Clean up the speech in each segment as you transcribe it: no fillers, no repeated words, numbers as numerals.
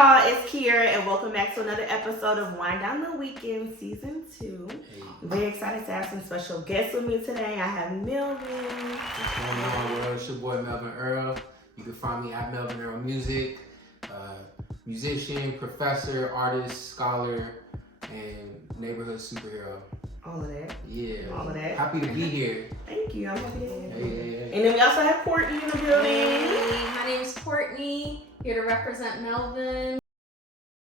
y'all, it's Kiera, and welcome back to another episode of Wind Down the Weekend Season 2. I'm very excited to have some special guests with me today. I have Melvin. What's going on, world? It's your boy Melvin Earl. You can find me at Melvin Earl Music. Musician, professor, artist, scholar, and neighborhood superhero. All of that. Yeah. All of that. Happy to be here. Thank you. I'm happy to be here. Hey. And then we also have Courtney in the building. Hey, my name's Courtney, here to represent Melvin.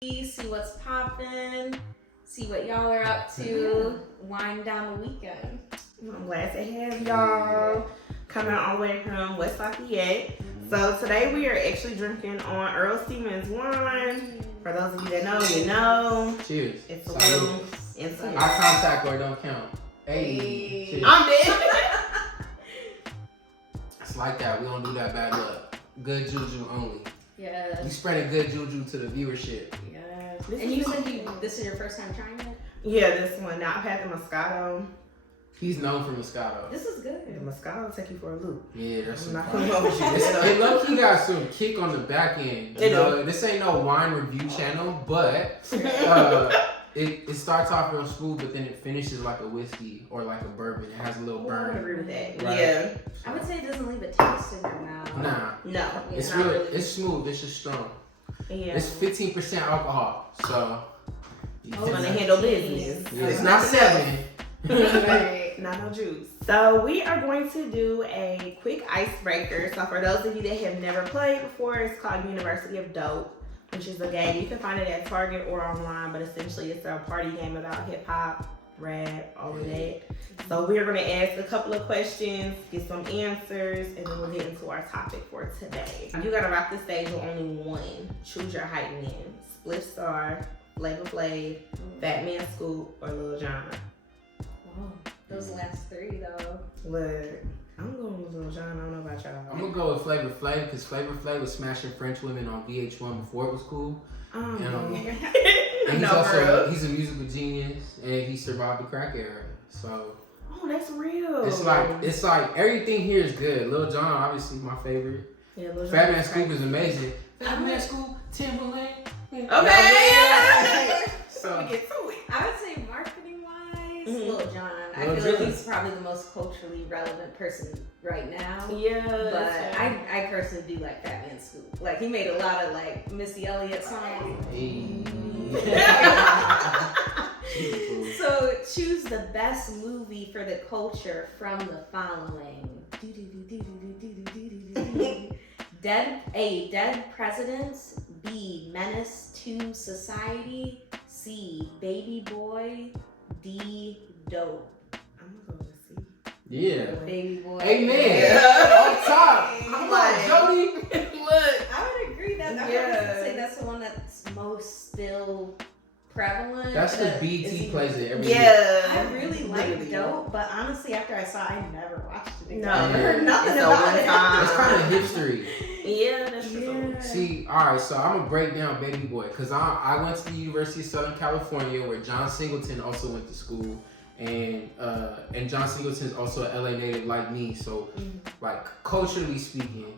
See what's poppin', see what y'all are up to, wind down the weekend. I'm glad to have y'all coming all the way from West Lafayette. So today we are actually drinking on Earl Stevens wine. For those of you that know, you know. Cheers. It's a little inside. Eye contact or it don't count. Hey. Cheers. I'm dead. It's like that. We don't do that bad luck. Good juju only. Yes. You spreading good juju to the viewership. Yes. And you said this is your first time trying it? Yeah, this one. Now I've had the Moscato. He's known for Moscato. This is good. The Moscato will take you for a loop. Yeah, that's I'm some not fun. gonna hold you. It low-key got some kick on the back end. You know, this ain't no wine review channel, but it starts off real smooth, but then it finishes like a whiskey or like a bourbon. It has a little I burn. agree with that. Right. Yeah. I would say it doesn't leave a taste in your mouth. Nah. No. It's not real. really. It's smooth. It's just strong. Yeah. It's 15% alcohol, so. It's gonna handle business. Yeah, it's not 7. Right. Not no juice. So we are going to do a quick icebreaker. So for those of you that have never played before, it's called University of Dope, which is a game. You can find it at Target or online, but essentially it's a party game about hip hop, rap, all of that. So we are going to ask a couple of questions, get some answers, and then we'll get into our topic for today. You got to rock the stage with only one. Choose your height man. Split Star, Flavor Flav, Fat Man Scoop, or Lil Jon. Oh, those last three though. Look, I'm going with Lil Jon. I don't know about y'all. I'm gonna go with Flavor Flav because Flavor Flav was smashing French women on VH1 before it was cool. And he's a musical genius and he survived the crack era. So that's real. it's like everything here is good. Lil Jon obviously my favorite. Yeah, Lil Jon. Fat Man Scoop is amazing. Fat Man Scoop, Timberland. Okay. So we get to it. I would say marketing wise, Mhm. Lil Jon. I Lil feel like Jon. he's probably the most culturally relevant person right now. Yeah. But I personally do like Fat Man Scoop. Like he made a lot of like Missy Elliott songs. Hey. So choose the best movie for the culture from the following. Dead Presidents. B. Menace to Society. C. Baby Boy. D. Dope. I'm gonna go with C. Yeah. Baby Boy. Amen. Yeah. On top. Come on, Jody. Look. I would agree that I would say that's the one that's most still prevalent. That's the Is BT he- plays it every year. Yeah. I really like Literally. Dope, but honestly, after I saw it, I never watched it again. No, I heard nothing It's a about one it. time. It's kind of history. Yeah, that's true. Yeah. See, all right, so I'm gonna break down Baby Boy because I went to the University of Southern California where John Singleton also went to school, and John Singleton's also an LA native like me. So, like culturally speaking,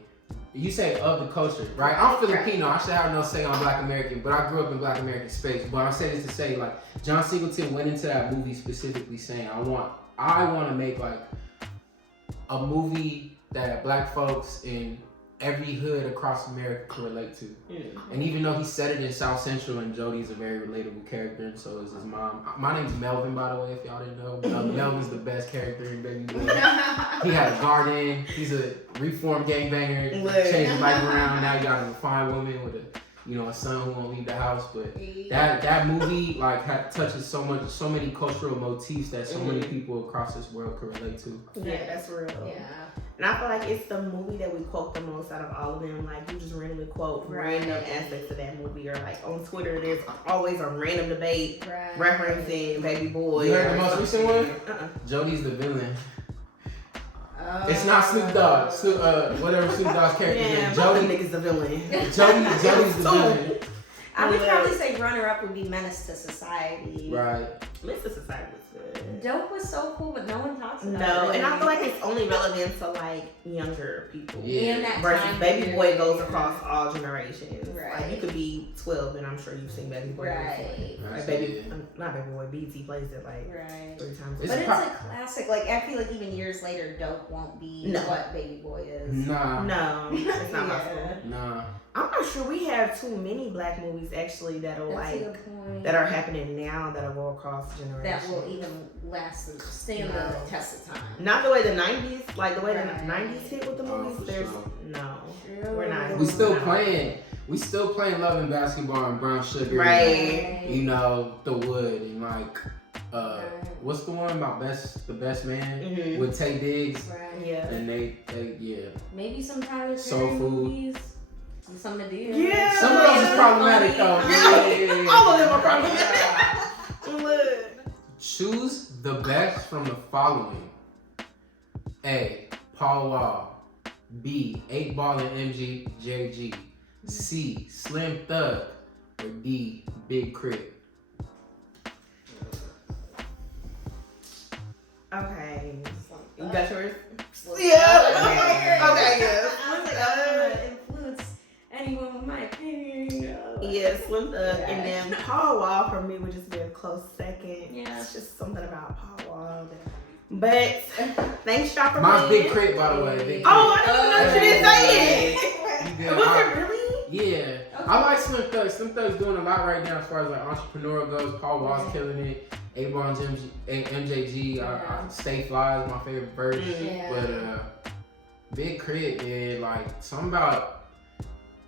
you say of the culture, right? I'm Filipino. I should have no say on Black American, but I grew up in Black American space. But I say this to say, like John Singleton went into that movie specifically saying, I want to make like a movie that Black folks in every hood across America can relate to. And even though he said it in South Central, and Jody's a very relatable character, and so is his mom. My name's Melvin, by the way, if y'all didn't know. Melvin's the best character in Baby Boy. He had a garden. He's a reformed gangbanger. Changed his life around. Now you got a fine woman with a son who won't leave the house. But that movie like touches so many cultural motifs that so many people across this world can relate to. Yeah, that's real. Yeah. And I feel like it's the movie that we quote the most out of all of them. Like, you just randomly quote random aspects of that movie. Or, like, on Twitter, there's always a random debate referencing Baby Boy. You heard the most recent one? Jody's the villain. It's not Snoop Dogg. Whatever Snoop Dogg's character is. Jody nigga's the villain. Jody's the villain. I would probably say runner-up would be Menace to Society. Right. Mr. Society was good. Dope was so cool, but no one talks about it. No, really. and I feel like it's only relevant to like younger people. Yeah. In that Versus time Baby period. Boy goes across all generations. Right. Like you could be 12 and I'm sure you've seen Baby Boy. Right. Like Baby, not Baby Boy, BT plays it like Right. 3 times. It's But it's pro- a classic. Like I feel like even years later, Dope won't be No. what Baby Boy is. Nah. No, it's not Yeah. possible. Nah. I'm not sure we have too many black movies actually that'll That's a like good point. that are happening now that'll go across generations. That will even last and stand No. the test of time. Not the way the 90s, like the way Right. the 90s hit with the Oh, movies. for There's sure. no. We're not. We still No. playing. We still playing Love and Basketball and Brown Sugar. Right. You know, The Wood and like Right. what's the one about the best man Mhm. with Tay Diggs Right. Yeah. and they yeah. Maybe some Tyler Soul Perry Food. movies. Some of these. Yeah. Some of those is problematic though. Yeah. All of them are problematic. Look. Choose the best from the following: A. Paul Wall, B. 8 Ball and MJG, C. Slim Thug, or D. Big Crit. Okay. You got yours? Yeah. Okay, yeah. I was like, I don't want to influence anyone with my opinion. Yeah, Slim Thug. And then Paul Wall for me would just be a close second. Yeah. It's just something about Paul Wall. But thanks, y'all, for Mine's playing. Big Crit, by the way. Big Crit. Oh, I didn't know you didn't say it. You good? Was it really? Yeah, I like Slim Thug. Slim Thug's doing a lot right now as far as like entrepreneurial goes. Paul Wall's killing it. A-Ball and MJG, Stay Fly is my favorite verse. Yeah. But Big Crit, man, like something about,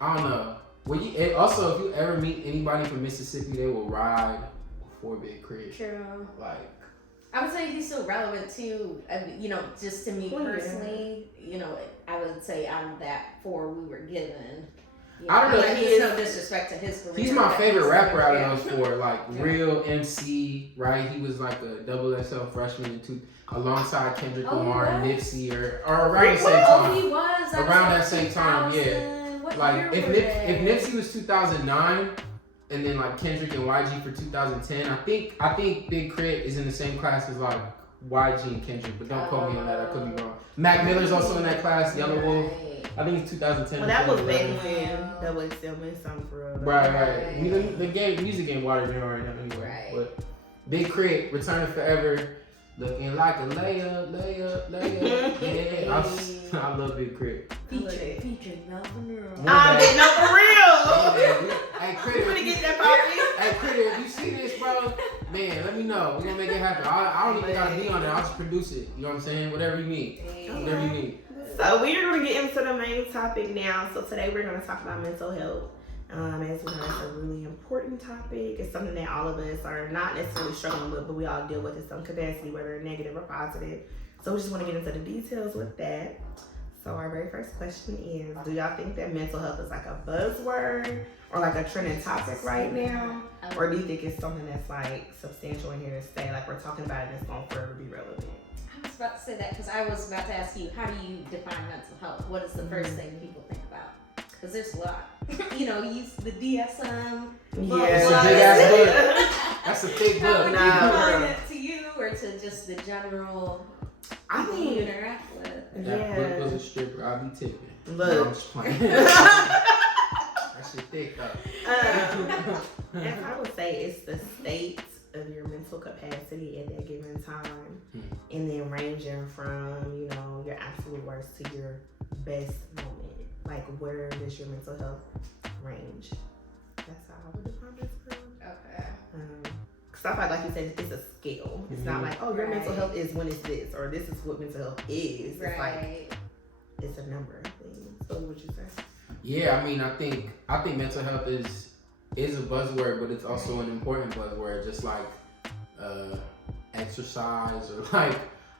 I don't know. When you and also if you ever meet anybody from Mississippi, they will ride for Big Crit. True. Like I would say he's still relevant too. You know, just to me Well, yeah. personally, you know, I would say out of that 4 we were given. You I don't know, Like, he there's is- no disrespect to his career. he's my but favorite he's rapper out yeah. of those 4. Like Yeah. real MC, right? He was like a double XL freshman alongside Kendrick Oh, Lamar and what? Nipsey or around the same Oh, time. he was. Around was that same time, yeah. 2000. What Like year if were they? Nipsey was 2009, and then like Kendrick and YG for 2010, I think Big Crit is in the same class as like YG and Kendrick, but don't quote me on that. I could be wrong. Mac Miller's also in that class. Yellow Wolf. Right. I think it's 2010. Well, that was back 2011. when Double XL meant something for real. Right. The music game watered down right now anyway. Right. But Big Crit, Returning Forever, looking like a layup. Yeah, I love Big Crit. Featured Melvin. I'm getting up for real. Hey, You Crit, gonna get that poppy? hey, Critter, if you see this, bro, man, let me know. We're gonna make it happen. I don't even gotta be on it. I'll just produce it. You know what I'm saying? Whatever you need. Whatever you need. So we are going to get into the main topic now. So today we're going to talk about mental health. As we know, it's a really important topic. It's something that all of us are not necessarily struggling with, but we all deal with in some capacity, whether negative or positive. So we just want to get into the details with that. So our very first question is, do y'all think that mental health is like a buzzword or like a trending topic right now? Or do you think it's something that's like substantial in here to stay, like we're talking about it and it's going to forever be relevant? I was about to say that because I was about to ask you, how do you define mental health? What is the first thing people think about? Because there's a lot. You know, you use the DSM. It's a big ass book. That's a thick How book. would you Nah, define bro. it to you or to just the general I people you mean, interact with? That book yeah. was a stripper. I'll be tipping. Look. No, I'm just playing. That shit thick though. And I would say it's the state of your mental capacity at that given time, and then ranging from, you know, your absolute worst to your best moment. Like, where does your mental health range? That's how I would define mental health. Okay. Cause I feel like you said, it's a scale. It's not like, oh, your mental Right. health is when it's this, or this is what mental health is. It's like, Right. it's a number of things. So what would you say? Yeah, I mean, I think mental health is a buzzword, but it's also an important buzzword, just like exercise or like,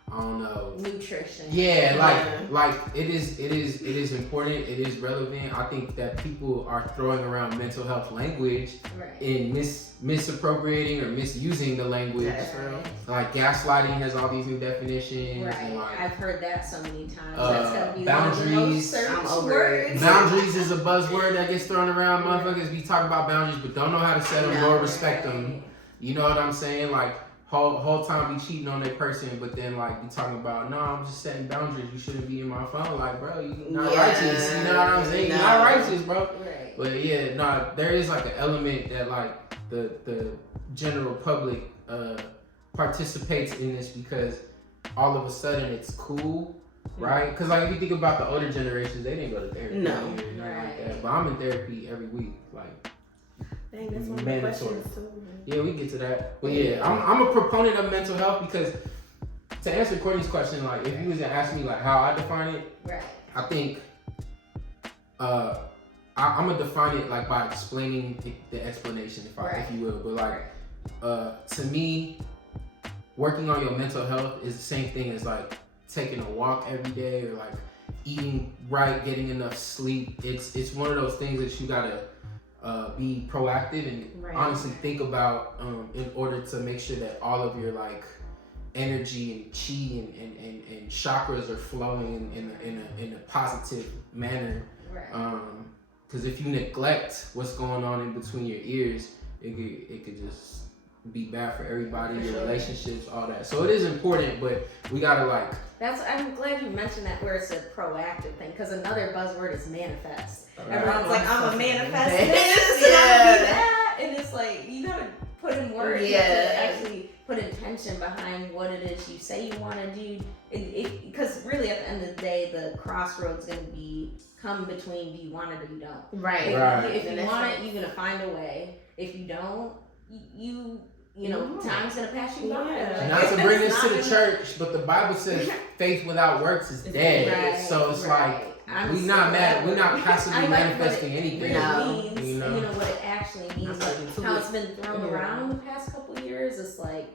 I don't know. Nutrition. Yeah, Yeah. like it is important. It is relevant. I think that people are throwing around mental health language Right. and misappropriating or misusing the language. That's real. Like gaslighting has all these new definitions. Right. And like I've heard that so many times. That's gotta be boundaries. one of the most searched I'm over words. it. boundaries is a buzzword that gets thrown around. Motherfuckers be talking about boundaries, but don't know how to set them No, nor respect them. You know what I'm saying? Like whole time be cheating on their person, but then like be talking about, no, I'm just setting boundaries. You shouldn't be in my phone. Like, bro, you not righteous. You know what I'm saying? You're not righteous, bro. Right. But yeah, no, there is like an element that like the general public participates in this because all of a sudden it's cool, right? Because like if you think about the older generations, they didn't go to therapy. No. Nothing like that. But I'm in therapy every week, like. Dang, that's one of the questions too. Yeah, we get to that. But yeah, I'm a proponent of mental health because to answer Courtney's question, like if you was to ask me like how I define it, Right. I think I'm gonna define it like by explaining the explanation, if you will. But like to me, working on your mental health is the same thing as like taking a walk every day or like eating right, getting enough sleep. It's one of those things that you gotta be proactive and honestly think about in order to make sure that all of your like energy and chi and chakras are flowing in a positive manner. Right. Because if you neglect what's going on in between your ears, it could just be bad for everybody, your relationships, all that. So it is important, but we gotta like. I'm glad you mentioned that where it's a proactive thing because another buzzword is manifest. Right. Everyone's like, I'm a manifest this, this, and I'm do that, and it's like you gotta put in work. You have to actually put intention behind what it is you say you want to do. Because really, at the end of the day, the crossroads gonna be come between do you want it or you don't. Right. If you want it, you're gonna find a way. If you don't, you know, time's gonna pass you by. Like, not to bring this to the church, but the Bible says faith without works is dead. Right, so it's like we're not passively manifesting anything. Really means, you know what it actually means. Like how it's been thrown around the past couple of years. It's like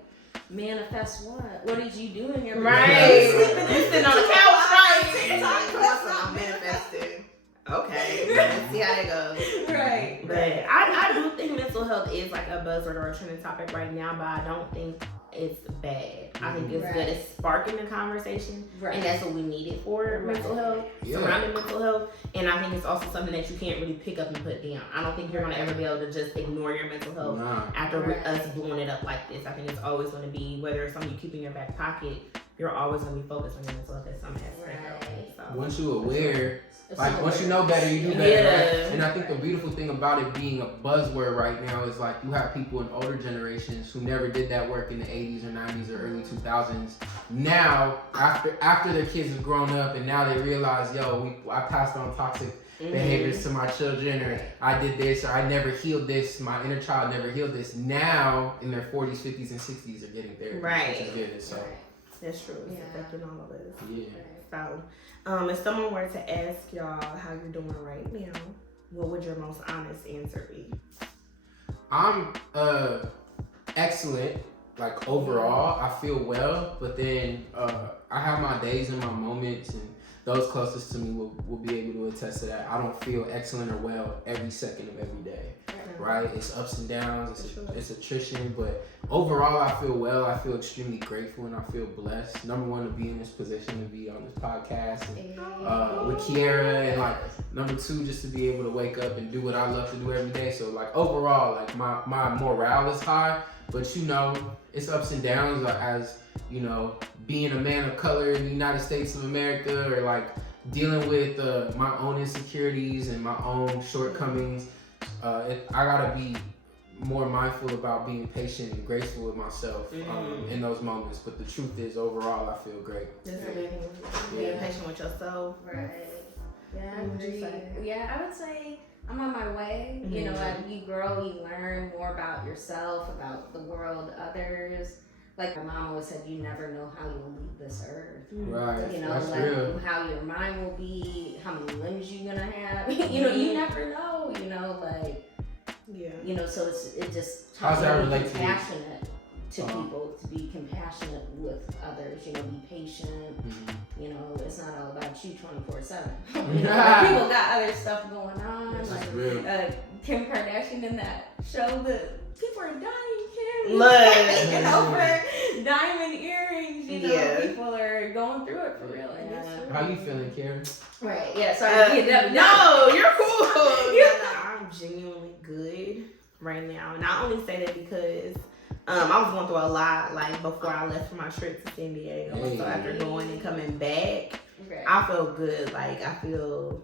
manifest what? What is you doing every day? You sitting on the couch, right? I'm manifesting. Okay, let's see how that goes. Right. But I do think mental health is like a buzzword or a trending topic right now, but I don't think it's bad. I think it's good at sparking the conversation, and that's what we needed for mental health, surrounding mental health. And I think it's also something that you can't really pick up and put down. I don't think you're going to ever be able to just ignore your mental health after us blowing it up like this. I think it's always going to be, whether it's something you keep in your back pocket, you're always going to be focused on your mental health at some aspect. So, once you're aware, like once you know better, you do better. Right? And I think the beautiful thing about it being a buzzword right now is like you have people in older generations who never did that work in the 80s or 90s or early 2000s. Now, after their kids have grown up and now they realize, I passed on toxic behaviors to my children, or I did this, or I never healed this, my inner child never healed this. Now, in their 40s, 50s, and 60s, are getting therapy, which is good. So that's true. It's affecting all of us. Yeah. So, if someone were to ask y'all how you're doing right now, what would your most honest answer be? I'm excellent. Like overall, I feel well, but then I have my days and my moments, and those closest to me will be able to attest to that. I don't feel excellent or well every second of every day, right? It's ups and downs, it's attrition, but overall I feel well. I feel extremely grateful and I feel blessed. Number one, to be in this position, to be on this podcast and, with Kiera, and like number two, just to be able to wake up and do what I love to do every day. So like overall, like my morale is high, but it's ups and downs, as being a man of color in the United States of America, or like dealing with my own insecurities and my own shortcomings. I gotta be more mindful about being patient and graceful with myself in those moments. But the truth is, overall, I feel great. Being patient with yourself. Right. Yeah, I agree. Yeah, I would say I'm on my way. You know, as you grow, you learn more about yourself, about the world, others. Like my mom always said, you never know how you'll leave this earth. Right. That's real. How your mind will be, how many limbs you're gonna have. You never know. So it just how's that relate to compassionate to people, to be compassionate with others. Be patient. It's not all about you 24/7. People got other stuff going on. Kim Kardashian in that show, people are dying, Kim. Look. Over diamond earrings, people are going through it for real. How you feeling, Karen? Right, yeah, sorry. No, you're cool. I'm genuinely good right now. And I only say that because I was going through a lot, like, before I left for my trip to San Diego. Hey. So after going and coming back, Right. I feel good. Like, I feel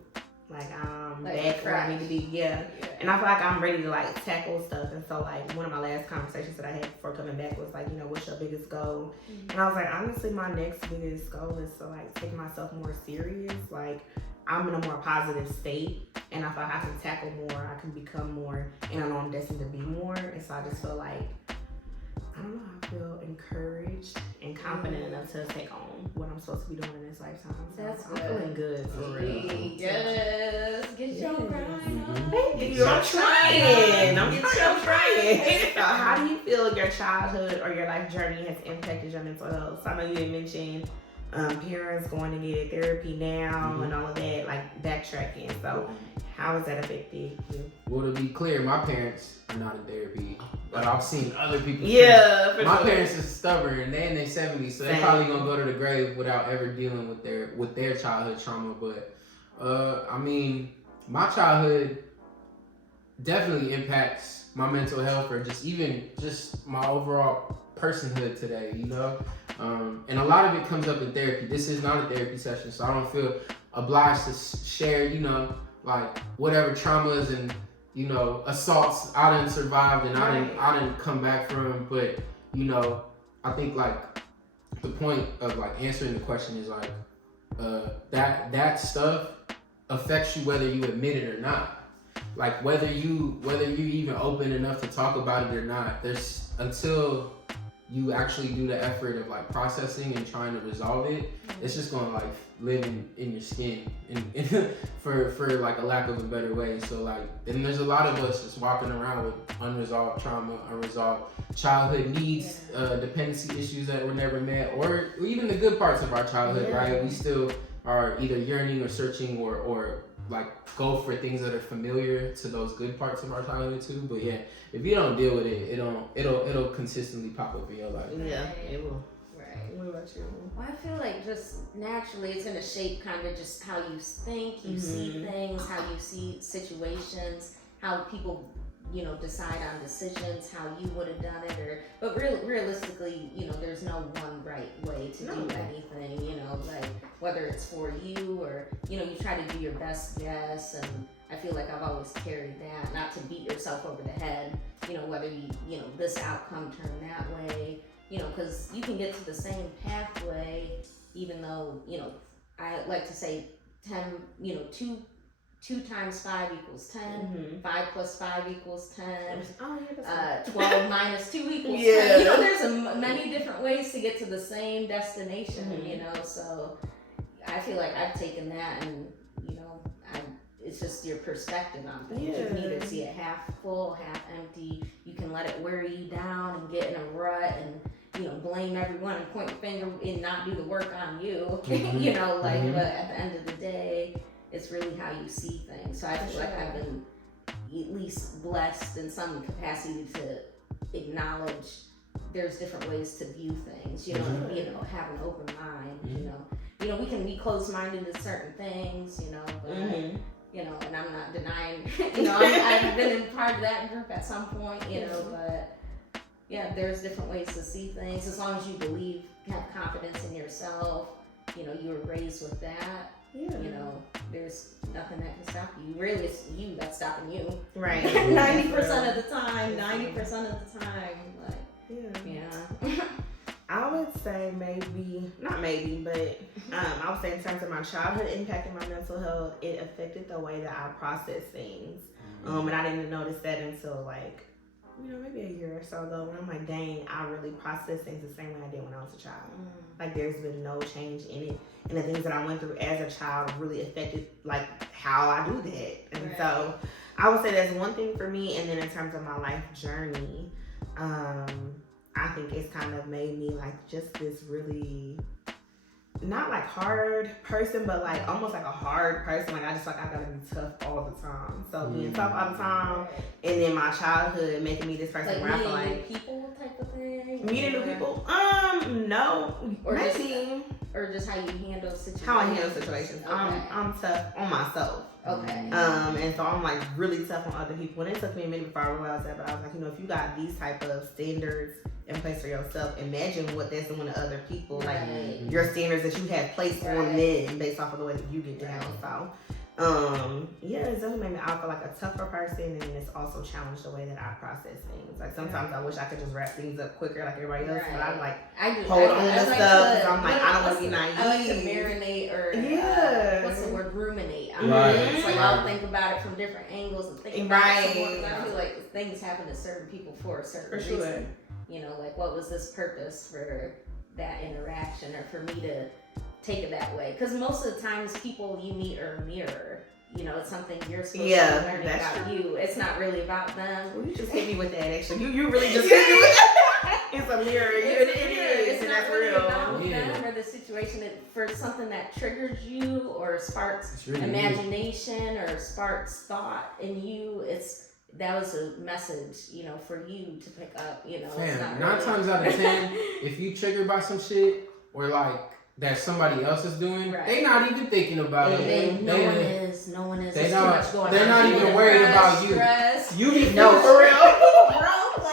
like I'm back where I need to be. Yeah. And I feel like I'm ready to, like, tackle stuff. And so, like, one of my last conversations that I had before coming back was, like, you know, what's your biggest goal? Mm-hmm. And I was like, honestly, my next biggest goal is to, like, take myself more serious. Like, I'm in a more positive state, and I feel like I can tackle more, I can become more, and I know I'm destined to be more. And so I just feel like, I don't know, I feel encouraged and confident enough to take on what I'm supposed to be doing in this lifetime. So That's I'm good. feeling good for real. Yes, get your grind on. Thank you. I'm trying. I'm trying. So how do you feel your childhood or your life journey has impacted your mental health? So I know you had mentioned parents going to get therapy now and all of that, like backtracking. So how has that affected you? Well, to be clear, my parents are not in therapy, but I've seen other people. Yeah, for my sure. parents are stubborn, and they're in their 70s, so they're Same. probably gonna go to the grave without ever dealing with their childhood trauma. But I mean, my childhood definitely impacts my mental health, or just my overall personhood today, you know. And a lot of it comes up in therapy. This is not a therapy session, so I don't feel obliged to share, you know, like whatever traumas and, you know, assaults I done survived and I didn't come back from. But, you know, I think like the point of like answering the question is like that stuff affects you whether you admit it or not. Like whether you even open enough to talk about it or not, there's until you actually do the effort of like processing and trying to resolve it, it's just gonna like live in your skin and for like a lack of a better way. So like, and there's a lot of us just walking around with unresolved trauma, unresolved childhood needs, dependency issues that were never met, or even the good parts of our childhood, right? We still are either yearning or searching or like go for things that are familiar to those good parts of our childhood too. But yeah, if you don't deal with it, it'll consistently pop up in your life. Yeah, it will. Right. What about you? Well, I feel like just naturally it's gonna shape kind of just how you think, you see things, how you see situations, how people, you know, decide on decisions, how you would have done it, but realistically, you know, there's no one right way to do anything, you know, like whether it's for you or, you know, you try to do your best guess. And I feel like I've always carried that, not to beat yourself over the head, you know, whether you know, this outcome turned that way, you know, because you can get to the same pathway, even though, you know, I like to say 10, you know, 2 times 5 equals 10, 5 plus 5 equals 10, 12 minus 2 equals 10. You know, there's many different ways to get to the same destination, you know, so I feel like I've taken that and, you know, it's just your perspective on things. You can either see it half full, half empty. You can let it wear you down and get in a rut and, you know, blame everyone and point your finger and not do the work on you, you know, like, but at the end of the day, it's really how you see things. So I feel like I've been at least blessed in some capacity to acknowledge there's different ways to view things, you know, have an open mind, you know. You know, we can be closed-minded to certain things, you know, but, you know, and I'm not denying, you know, I've been in part of that group at some point, you know, but yeah, there's different ways to see things. As long as you believe, have confidence in yourself, you know, you were raised with that. You know, there's nothing that can stop you. Really, it's you that's stopping you. Right. 90% of the time. 90% of the time. Like, yeah. I would say not maybe, but I would say in terms of my childhood impacting my mental health, it affected the way that I process things. And I didn't notice that until like, you know, maybe a year or so ago, when I'm like, dang, I really process things the same way I did when I was a child. Like, there's been no change in it. And the things that I went through as a child really affected, like, how I do that. And so I would say that's one thing for me. And then in terms of my life journey, I think it's kind of made me, like, just this really, not like hard person, but like almost like a hard person. Like I just like I gotta be tough all the time. So being tough all the time, and then my childhood making me this person like where I feel like people type of thing. Meeting new people? No, or maybe. Or just how you handle situations. How I handle situations. Okay. I'm tough on myself. Okay. And so I'm like really tough on other people. And it took me a minute before I realized that, but I was like, you know, if you got these type of standards in place for yourself, imagine what that's doing to other people. Like your standards that you have placed on men based off of the way that you get down. So yeah, it's definitely made me I feel like a tougher person, and it's also challenged the way that I process things. Like sometimes I wish I could just wrap things up quicker like everybody else, but I'm like hold on to stuff. I'm like I don't want to be naive. I like to marinate or what's the word, ruminate. It's like I'll think about it from different angles and think about it. I feel like things happen to certain people for a certain reason. You know, like what was this purpose for that interaction, or for me to take it that way? Because most of the times people you meet are a mirror. You know, it's something you're supposed to learn about you. It's not really about them. Well, you just hit me with that, actually. You really just hit me with that. It's a mirror. It is. It's and not that's really real. about them or the situation. For something that triggers you or sparks imagination or sparks thought in you, that was a message, you know, for you to pick up. You know, it's not 9 times out of 10, if you triggered by some shit or like that somebody else is doing, they not even thinking about it. No one is. There's too much going on. They're not even worried about you. You be for real.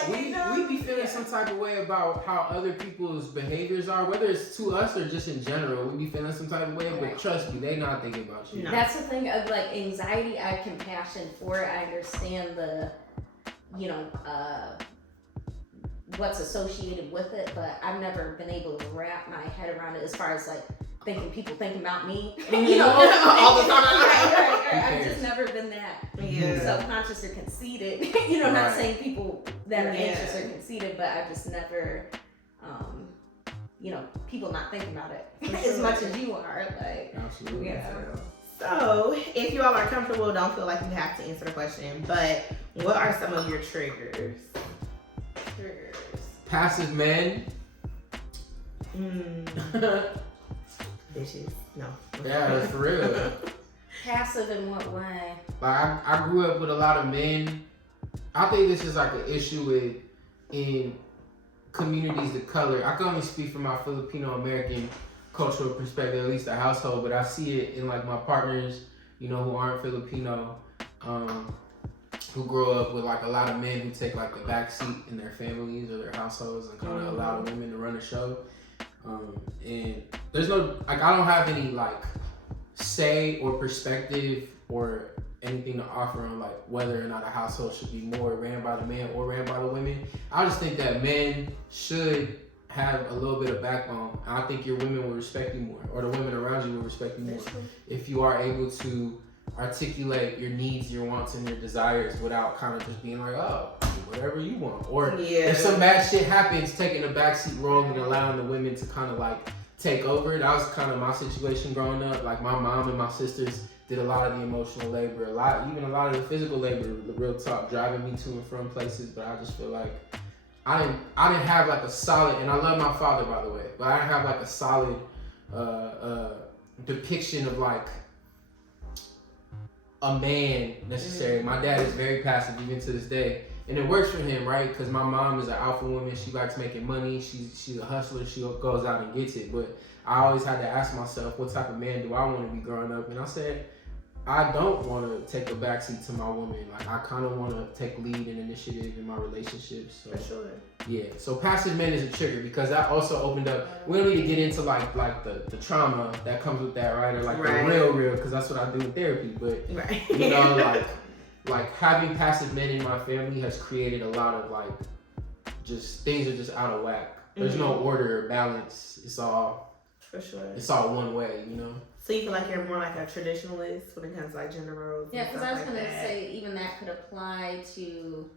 We be feeling some type of way about how other people's behaviors are, whether it's to us or just in general. We be feeling some type of way, but trust me, they not thinking about you. No. That's the thing of like anxiety. I have compassion for it. I understand the, you know, what's associated with it, but I've never been able to wrap my head around it as far as like people thinking about me. You know, all the time. I've just never been that self-conscious or conceited. You know, not saying people that are anxious or conceited, but I've just never, you know, people not thinking about it as much as you are. Like, absolutely. So, if you all are comfortable, don't feel like you have to answer the question, but what are some of your triggers? Passive men. Bitches. No. Yeah, for real. Passive in what way? Like I grew up with a lot of men. I think this is like an issue in communities of color. I can only speak from my Filipino American cultural perspective, at least the household, but I see it in like my partners, you know, who aren't Filipino, who grow up with like a lot of men who take like the back seat in their families or their households and kind of allow the women to run the show. And there's no, like, I don't have any like say or perspective or anything to offer on like whether or not a household should be more ran by the men or ran by the women. I just think that men should have a little bit of backbone. I think your women will respect you more, or the women around you will respect you more, if you are able to articulate your needs, your wants, and your desires without kind of just being like, oh, whatever you want. Or if some bad shit happens, taking a backseat role and allowing the women to kind of like take over. That was kind of my situation growing up. Like my mom and my sisters did a lot of the emotional labor, even a lot of the physical labor, the real talk, driving me to and from places. But I just feel like I didn't have like a solid, and I love my father, by the way, but I didn't have like a solid depiction of like a man necessarily. My dad is very passive even to this day, and it works for him, right? Because my mom is an alpha woman. She likes making money. She's a hustler. She goes out and gets it. But I always had to ask myself, what type of man do I want to be growing up? And I said, I don't want to take a backseat to my woman. Like, I kind of want to take lead and initiative in my relationships. So, for sure. Yeah. So passive men is a trigger because that also opened up. We don't need to get into like the trauma that comes with that, right? Or like the real, because that's what I do in therapy. But you know, like having passive men in my family has created a lot of like, just things are just out of whack. There's no order or balance. It's all It's all one way, you know. So you feel like you're more like a traditionalist when it comes to like gender roles? Yeah, because I was going to say even that could apply to,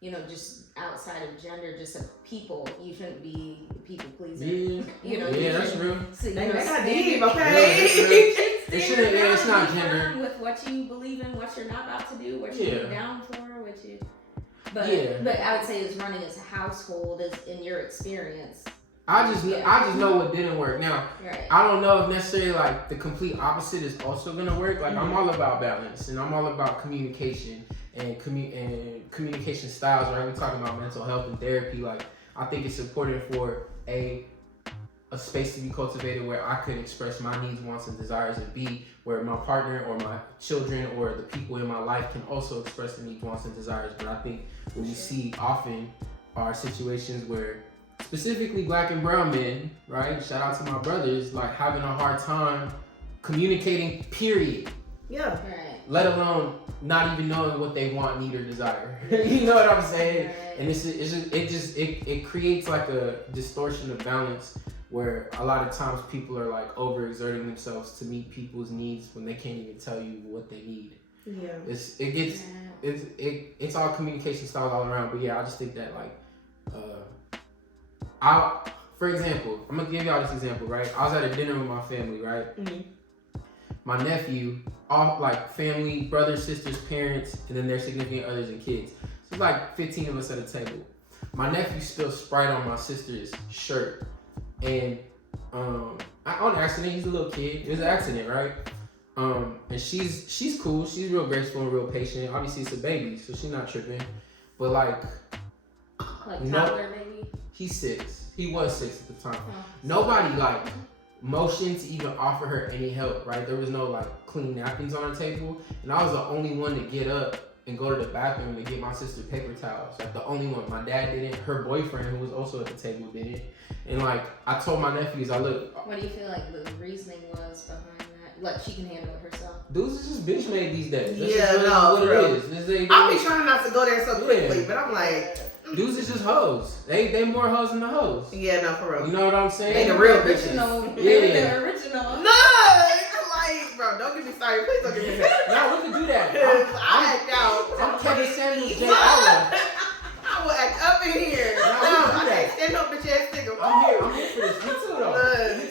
you know, just outside of gender, just of people. You shouldn't be a people pleaser. Yeah, you know, that's real. So, you that's know, not deep, okay? It's not gender. With what you believe in, what you're not about to do, what you're down for, what you. But I would say it's running as a household, as in your experience. I just know what didn't work. Now, I don't know if necessarily like the complete opposite is also gonna work. Like I'm all about balance and I'm all about communication and communication styles. Right, we're talking about mental health and therapy. Like I think it's important for a space to be cultivated where I could express my needs, wants, and desires, and be where my partner or my children or the people in my life can also express their needs, wants, and desires. But I think what we see often are situations where specifically black and brown men, right? Shout out to my brothers, like having a hard time communicating, period. Yeah. Right. Let alone not even knowing what they want, need, or desire. You know what I'm saying? Right. And it creates like a distortion of balance where a lot of times people are like overexerting themselves to meet people's needs when they can't even tell you what they need. Yeah. It's all communication styles all around. But yeah, I just think that like for example, I'm gonna give y'all this example, right? I was at a dinner with my family, right? Mm-hmm. My nephew, all like family, brothers, sisters, parents, and then their significant others and kids. So it's like 15 of us at a table. My nephew spilled Sprite on my sister's shirt, and on accident. He's a little kid. It was an accident, right? And she's cool. She's real graceful and real patient. Obviously, it's a baby, so she's not tripping. But like toddler baby. He's 6. He was 6 at the time. Oh. Nobody like motioned to even offer her any help, right? There was no like clean napkins on her table, and I was the only one to get up and go to the bathroom to get my sister paper towels. Like the only one. My dad didn't. Her boyfriend, who was also at the table, didn't. And like I told my nephews, What do you feel like the reasoning was behind that? Like she can handle it herself. Dudes is just bitch made these days. That's Yeah, just really no, what bro. it is. I'll be trying not to go there so quickly, Yeah. but I'm like, Dudes is just hoes. They more hoes than the hoes. yeah, no, for real. You know what I'm saying? They the real original. bitches. They Yeah. the original. No, it's like, bro, don't get me started. Please don't get me started. No, we can do that. I act out. I'm Kevin Samuels, J. I Allen. will act up in here. No, No, we can do I that. can't stand no bitch ass nigga. I'm here for this. Me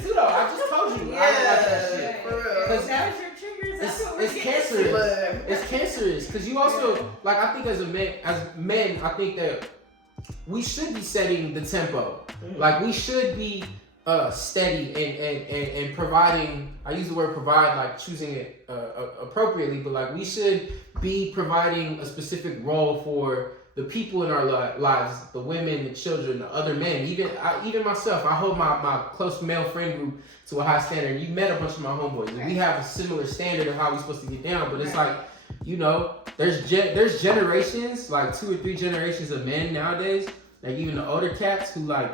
too though. I just told you. I like that shit. Yeah, for real. That was your triggers. That's what we're It's getting cancerous. But, It's cancerous because you also like. I think as men, I think that we should be setting the tempo. Mhm. Like we should be steady and providing. I use the word provide, like choosing it appropriately, but like we should be providing a specific role for the people in our lives, the women, the children, the other men, even myself. I hold my close male friend group to a high standard. You met a bunch of my homeboys, and we have a similar standard of how we're supposed to get down. But it's like, you know, there's generations, like 2 or 3 generations of men nowadays, like even the older cats who like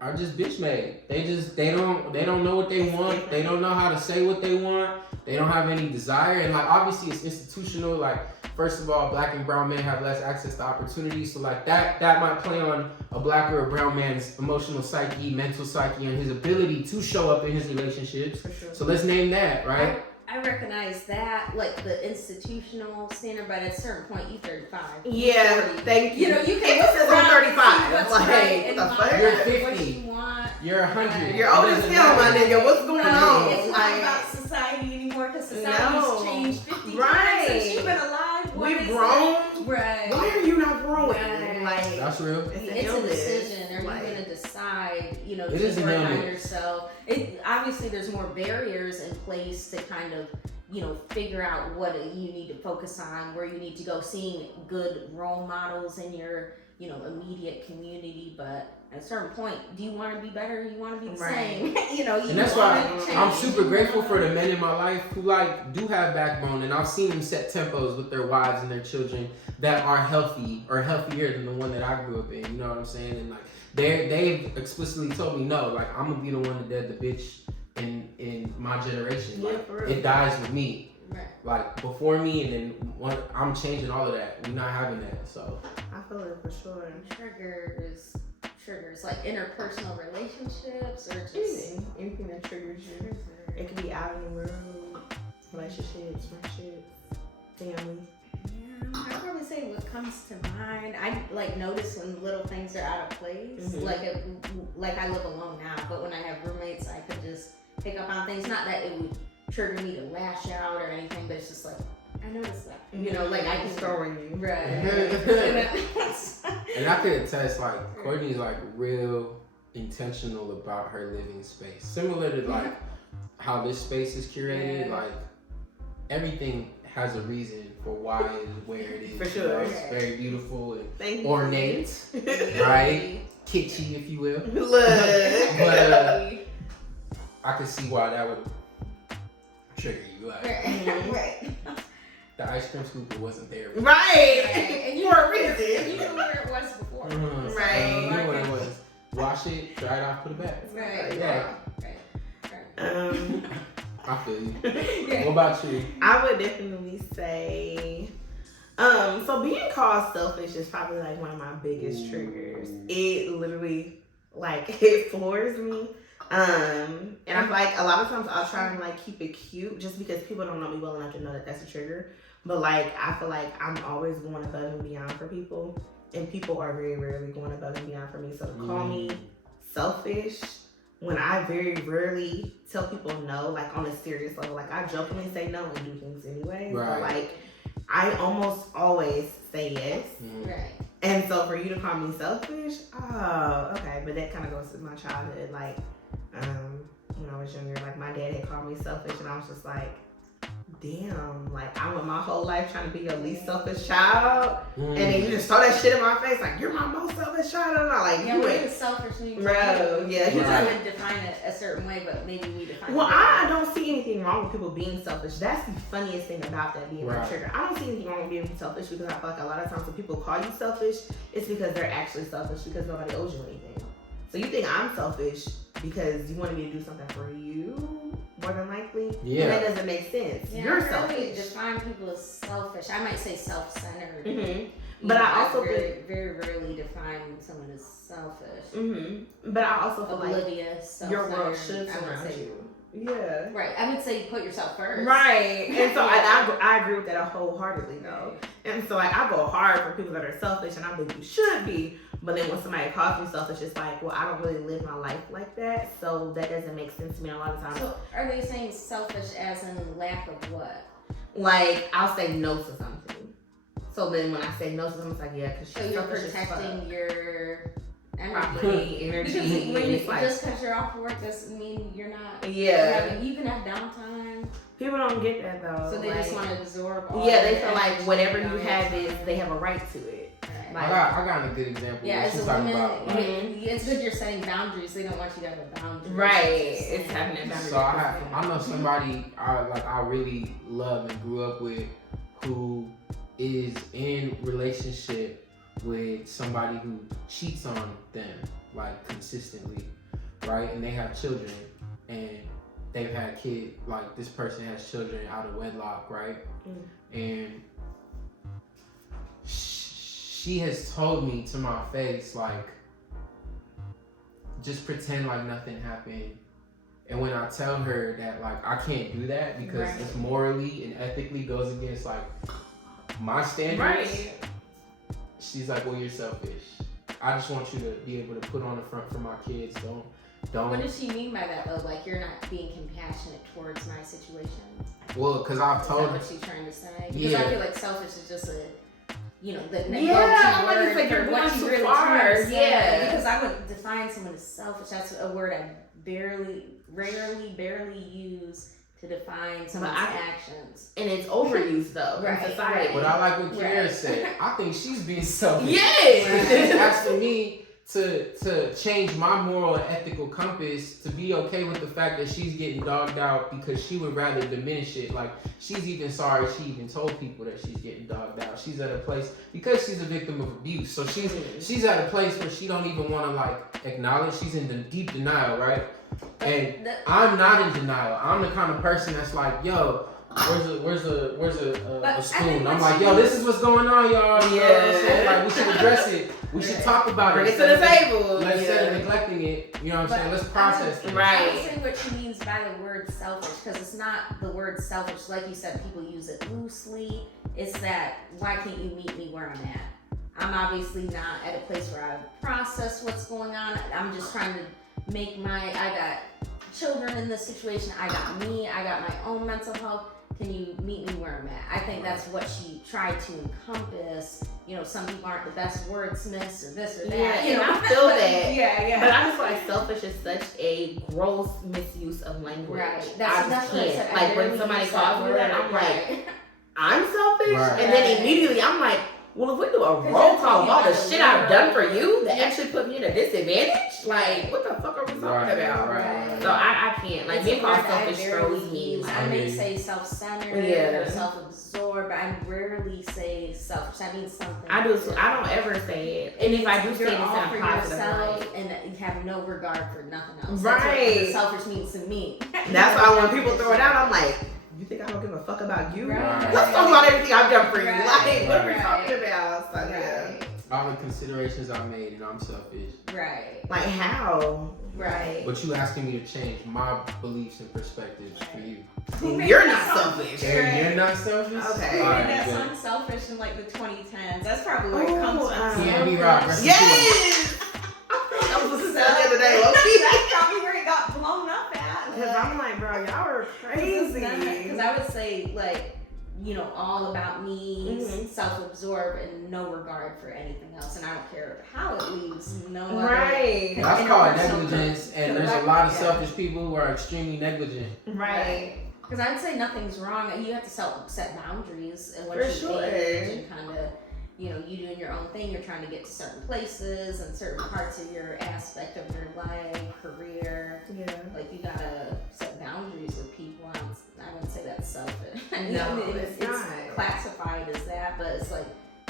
are just bitch made. They don't know what they want. They don't know how to say what they want. They don't have any desire. And like obviously it's institutional. Like first of all, black and brown men have less access to opportunities. So like that might play on a black or a brown man's emotional psyche, mental psyche, and his ability to show up in his relationships. for sure. So let's name that, right? I recognize that, like the institutional standard, but at a certain point, you 35. Yeah, 40. thank you. You know, you can It says I'm 35. What's Like, right in what the life, fuck? You're what 50. you want. You're 100. You're old as hell, my nigga. What's going on? It's not Like, about society anymore because society's No. changed 50 Right. times since you've been alive. What we've is grown. it? Right. Why are you not growing? Right. Like, That's real. it's an It's a illness. decision. Are Like, you going to decide, you know, It to is an work on illness. yourself? Obviously, there's more barriers in place to kind of, you know, figure out what you need to focus on, where you need to go, seeing good role models in your, you know, immediate community. But at a certain point, do you want to be better? You want to be the Right. same? You know, you And that's wanna why change. I'm super grateful for the men in my life who like do have backbone, and I've seen them set tempos with their wives and their children that are healthy or healthier than the one that I grew up in. You know what I'm saying? And like they've explicitly told me no, like I'm gonna be the one that dead the bitch in my generation. Yeah, Like for real. it dies with me. Right. Like before me, and then I'm changing all of that. We're not having that. So I feel it for sure. Triggers like interpersonal relationships or just Anything that triggers you. It could be out in the world, relationships, friendships, family. Yeah, I'd probably say what comes to mind. I like notice when little things are out of place. Mhm. Like I live alone now, but when I have roommates, I could just pick up on things. Not that it would trigger me to lash out or anything, but it's just like I noticed that. You know, like I can throwing you. right. and I could attest, like Courtney's like real intentional about her living space. Similar to like how this space is curated, Yeah. like everything has a reason for why it is where it is. For sure. You know, it's very beautiful and Thank you. ornate, right? kitschy, if you will. Look. But I can see why that would trigger you. Like, Right. the ice cream scooper wasn't there. Right. And For a reason. You knew where it was before. Right. You know what it was. Wash it, dry it off, put it back. Right. Yeah. Right. I feel you. Yeah. What about you? I would definitely say, so being called selfish is probably like one of my biggest triggers. It literally, like, it floors me. And I feel like a lot of times I'll try and like keep it cute just because people don't know me well enough to know that that's a trigger. But like, I feel like I'm always going above and beyond for people, and people are very rarely going above and beyond for me. So to call me selfish when I very rarely tell people no, like on a serious level, like I jokingly say no and do things anyway. Right. But like, I almost always say yes. Right. And so for you to call me selfish, oh, okay. But that kind of goes to my childhood. Like, when I was younger, like my dad had called me selfish, and I was just like, damn, like I went my whole life trying to be your least selfish child, and then you just throw that shit in my face, like you're my most selfish child, and I'm like, Yeah, you what ain't. is selfish mean? Bro, yeah, Because I Right. would define it a certain way, but maybe we define Well, it I differently. don't see anything wrong with people being selfish. That's the funniest thing about that being Right. a trigger. I don't see anything wrong with being selfish because I feel like a lot of times when people call you selfish, it's because they're actually selfish because nobody owes you anything. So you think I'm selfish because you wanted me to do something for you, more than likely? Yeah. And that doesn't make sense. Yeah, You're I don't really selfish. define people as selfish. I might say self-centered. Mm-hmm. But I also very, very rarely define someone as selfish. Mm-hmm. But I also feel like Oblivious, your world self-centered, should I would surround say. you. Yeah. Right. I would say put yourself first. Right. And so Yeah. I agree with that wholeheartedly though. And so like I go hard for people that are selfish, and I think you should be. But then when somebody calls me selfish, it's like, well, I don't really live my life like that, so that doesn't make sense to me a lot of times. So are they saying selfish as in lack of what? Like I'll say no to something. So then when I say no to something, it's like, yeah, because So she's you're selfish as fuck. protecting your Property, energy, Because when and you, it's like, just because you're off work doesn't mean you're not. yeah. You can have downtime. People don't get that though. So they like, just want to absorb all yeah, they the feel like energy whatever and you all have that is stuff. they have a right to it. Right. I got a good example. Yeah, What as she's a talking woman, about. Like, it's good you're setting boundaries. They don't want you to have a boundary. Right. It's It's having that boundary. So I know somebody I really love and grew up with who is in relationship with somebody who cheats on them like consistently, right? And they have children, and they've had kids. Like this person has children out of wedlock, right? And she has told me to my face, like, just pretend like nothing happened. And when I tell her that, like, I can't do that because Right. it's morally and ethically goes against, like, my standards, Right. she's like, well, you're selfish. I just want you to be able to put on the front for my kids. Don't. What does she mean by that though? Like you're not being compassionate towards my situation. Well, because I've Is told that her. what she's trying to say? Because Yeah. I feel like selfish is just a, the Yeah, go-to I'm word just like, you're for what going you too really far. trying to say. Yeah. Because I would define someone as selfish. That's a word I barely use to define someone's actions. And it's overused though in Right, society. right. But I like what Kiara Right. said. I think she's being selfish. Yes. She's asking me to change my moral and ethical compass to be okay with the fact that she's getting dogged out because she would rather diminish it. Like she's even sorry she even told people that she's getting dogged out. She's at a place because she's a victim of abuse. So she's at a place where she don't even want to like acknowledge. She's in the deep denial, right? And I'm not in denial. I'm the kind of person that's like, yo, where's a spoon? I'm like, yo, this is what's going on, y'all. You know what I'm saying? Like we should address it. We should talk about Bring it. it to the table. Instead of neglecting it, you know what I'm saying? Let's process it. Right. I would say what she means by the word selfish, because it's not the word selfish. Like you said, people use it loosely. It's that, why can't you meet me where I'm at? I'm obviously not at a place where I've processed what's going on. I'm just trying to I got children in this situation. I got me. I got my own mental health. Can you meet me where I'm at? I think that's what she tried to encompass. Some people aren't the best wordsmiths or this or that. Yeah, and I feel that. Yeah. But I just feel like selfish is such a gross misuse of language. Right. I just can't. Like when somebody calls me that, I'm like, right. I'm selfish, Right. and then immediately I'm like, well, if we do a roll call of all the shit I've done for you that actually put me at a disadvantage, like, what the fuck are we talking about? Right. So I can't. Like, being called selfish throws me. I may say self-centered or self-absorbed, but I rarely say selfish. That means something. I don't ever say it. And if I do say it, it's all in for a positive yourself light. and you have no regard for nothing else. Right. That's what selfish means to me. That's why when people throw it out, I'm like, you think I don't give a fuck about you? Right. Let's talk about everything I've done for you. Right. Like, what are we Right. talking about? So, Right. All the considerations I made, and I'm selfish. Right. Like, how? Right. But you asking me to change my beliefs and perspectives for you. You're not selfish. And you're not selfish? Okay. Who All made right, that good. song Selfish in like the 2010s? That's probably where it comes from. Can't be rock. Rest in peace. Yes! I was listening to that the other day. Okay. That's probably where it got blown up at. Because I'm like, bro, y'all are crazy. Because I would say, like, you know, all about me, self-absorbed, and no regard for anything else. And I don't care how it leaves. No other. Right. That's And called it works negligence, and so there's a like- lot of yeah. selfish people who are extremely negligent. Right. Because I'd say nothing's wrong. You have to set boundaries and what For you sure. age and kind of, you know, you doing your own thing. You're trying to get to certain places and certain parts of your aspect of your life, career. Yeah. Like, you gotta set boundaries with people. I wouldn't say that's selfish. No, it's not. classified as that, but it's like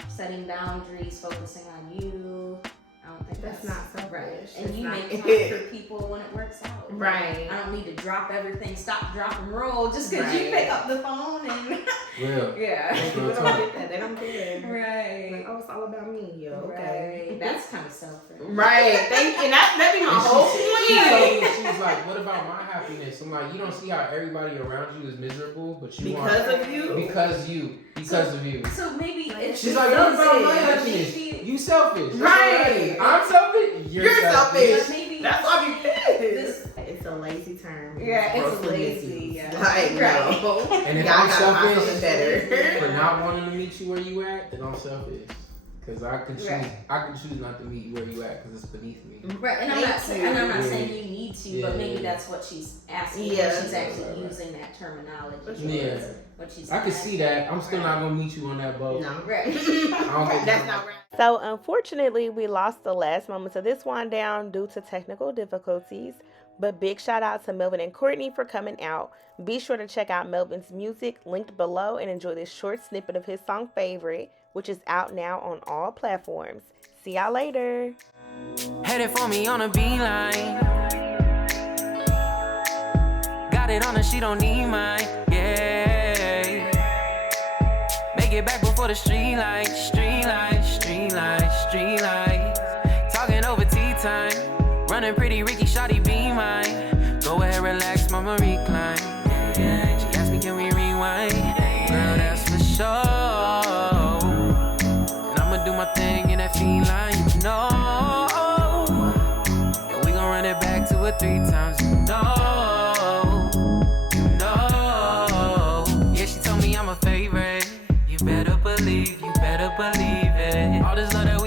setting boundaries, focusing on you. I don't think That's not selfish. right. And It's you not make it. time for people when it works out. Right. I don't need to drop everything, stop, drop, and roll just because you Right. pick up the phone and Real. yeah. People don't get that. They don't care. Right. Like, oh, it's all about me, yo. Okay. Right. That's kind of selfish. Right. Thank you. That'd be my And whole she's point. like, what about my happiness? I'm like, you don't see how everybody around you is miserable, but you Because want of you. because of you. So maybe it's She's like, what about my selfish. happiness? Maybe- You selfish. Right. I'm selfish. You're selfish. But maybe That's why you this. It's a lazy term. Yeah, it's grossly lazy, misused. yeah. Like, no. And if Y'all I'm gotta find selfish something better. for not wanting to meet you where you at, then I'm selfish. Because I can choose, Right. I can choose not to meet you where you at because it's beneath me. Right, and I'm Thank not saying you. saying you need to, but maybe Yeah. that's what she's asking. Yeah. She's actually Right. using that terminology. Yeah. What she's I can see that. I'm still Right. not gonna meet you on that boat. No. Right. I don't think That's so. not right. So unfortunately, we lost the last moments of this one down due to technical difficulties. But big shout out to Melvin and Courtney for coming out. Be sure to check out Melvin's music linked below and enjoy this short snippet of his song Favorite, which is out now on all platforms. See y'all later. Headed for me on a beeline. Got it on her, she don't need mine. Yeah. Make it back before the street lights. Talking over tea time. Running pretty Ricky, shawty be mine. Go ahead, relax, mama recline. Yeah. She asked me, can we rewind? Girl, that's for sure. And I'ma do my thing in that feline, you know. And we gon' run it back 2 or 3 times, you know. Yeah, she told me I'm a favorite. You better believe it. All this love that